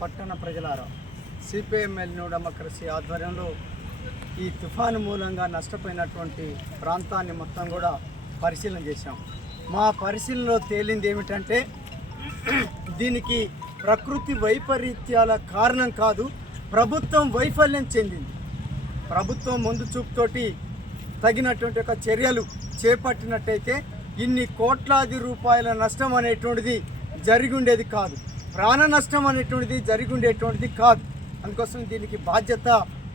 పట్టణ ప్రజలారా CPML new democracy ఆధ్వర్యంలో ఈ తుఫాను మూలంగా నష్టపోయినటువంటి ప్రాంతాన్ని మొత్తం కూడా పరిశీలన చేశాం. మా పరిశీలనలో తేలింది ఏమిటంటే దీనికి ప్రకృతి వైపరీత్యాల కారణం కాదు ప్రభుత్వం వైఫల్యం చెందింది. ప్రభుత్వం ముందు చూపుతోటి తగినటువంటి ఒక చర్యలు చేపట్టినట్టయితే ఇన్ని కోట్లాది రూపాయల నష్టం అనేటువంటిది జరిగి ఉండేది కాదు. ప్రాణ నష్టం అనేటువంటిది జరిగి ఉండేటువంటిది కాదు. అందుకోసం దీనికి బాధ్యత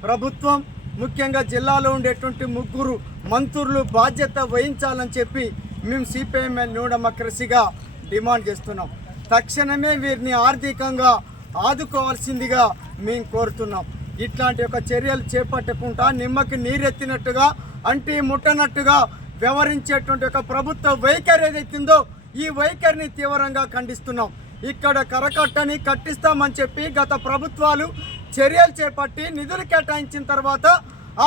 ప్రభుత్వం ముఖ్యంగా జిల్లాలో ఉండేటువంటి ముగ్గురు మంత్రులు బాధ్యత వహించాలని చెప్పి మేము సిపిఎంఎల్ న్యూ డెమోక్రసీగా డిమాండ్ చేస్తున్నాం. తక్షణమే వీరిని ఆర్థికంగా ఆదుకోవాల్సిందిగా మేము కోరుతున్నాం. ఇట్లాంటి ఒక చర్యలు చేపట్టకుండా నిమ్మకి నీరెత్తినట్టుగా అంటి ముట్టనట్టుగా వ్యవహరించేటువంటి ఒక ప్రభుత్వ వైఖరి ఏదైతుందో ఈ వైఖరిని తీవ్రంగా ఖండిస్తున్నాం. ఇక్కడ కరకట్టని కట్టిస్తామని చెప్పి గత ప్రభుత్వాలు చర్యలు చేపట్టి నిధులు కేటాయించిన తర్వాత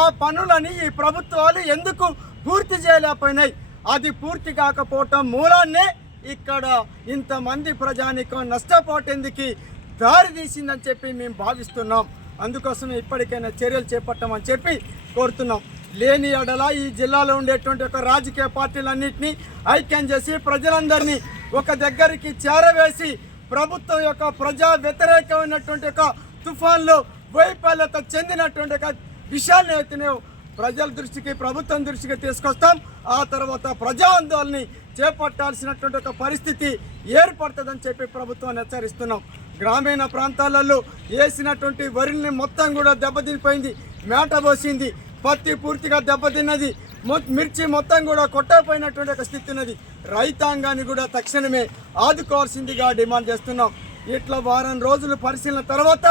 ఆ పనులని ఈ ప్రభుత్వాలు ఎందుకు పూర్తి చేయలేకపోయినాయి? అది పూర్తి కాకపోవటం మూలాన్నే ఇక్కడ ఇంతమంది ప్రజానికం నష్టపోటేందుకు దారి తీసిందని చెప్పి మేము భావిస్తున్నాం. అందుకోసం ఇప్పటికైనా చర్యలు చేపట్టమని చెప్పి కోరుతున్నాం. లేని ఎడల ఈ జిల్లాలో ఉండేటువంటి ఒక రాజకీయ పార్టీలన్నింటినీ ఐక్యం చేసి ప్రజలందరినీ ఒక దగ్గరికి చేరవేసి ప్రభుత్వం యొక్క ప్రజా వ్యతిరేకమైనటువంటి ఒక తుఫాన్లు వైఫల్యత చెందినటువంటి ఒక విషయాన్ని అయితే ప్రజల దృష్టికి ప్రభుత్వం దృష్టికి తీసుకొస్తాం. ఆ తర్వాత ప్రజా ఆందోళన చేపట్టాల్సినటువంటి ఒక పరిస్థితి ఏర్పడుతుందని చెప్పి ప్రభుత్వాన్ని హెచ్చరిస్తున్నాం. గ్రామీణ ప్రాంతాలలో వేసినటువంటి వరిని మొత్తం కూడా దెబ్బతినిపోయింది మేట పోసింది పత్తి పూర్తిగా దెబ్బతిన్నది. మిర్చి మొత్తం కూడా కొట్టకపోయినటువంటి ఒక స్థితి ఉన్నది. రైతాంగాన్ని కూడా తక్షణమే ఆదుకోవాల్సిందిగా డిమాండ్ చేస్తున్నాం. ఇట్లా వారం రోజులు పరిశీలన తర్వాత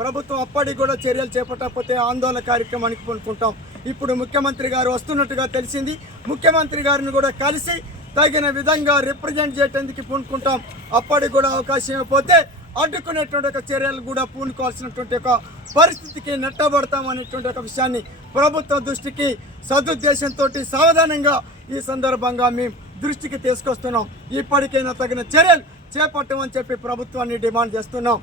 ప్రభుత్వం అప్పటికి కూడా చర్యలు చేపట్టకపోతే ఆందోళన కార్యక్రమానికి పనుకుంటాం. ఇప్పుడు ముఖ్యమంత్రి గారు వస్తున్నట్టుగా తెలిసింది. ముఖ్యమంత్రి గారిని కూడా కలిసి తగిన విధంగా రిప్రజెంట్ చేయటానికి పూనుకుంటాం. అప్పటికి కూడా అవకాశం ఇవ్వకపోతే అడ్డుకునేటువంటి ఒక చర్యలు కూడా పూనుకోవాల్సినటువంటి ఒక పరిస్థితికి నెట్టబడతామనేటువంటి ఒక విషయాన్ని ప్రభుత్వ దృష్టికి సదుద్దేశంతో సావధానంగా ఈ సందర్భంగా మేము దృష్టికి తీసుకొస్తున్నాం. ఇప్పటికైనా తగిన చర్యలు చేపట్టమని చెప్పి ప్రభుత్వాన్ని డిమాండ్ చేస్తున్నాం.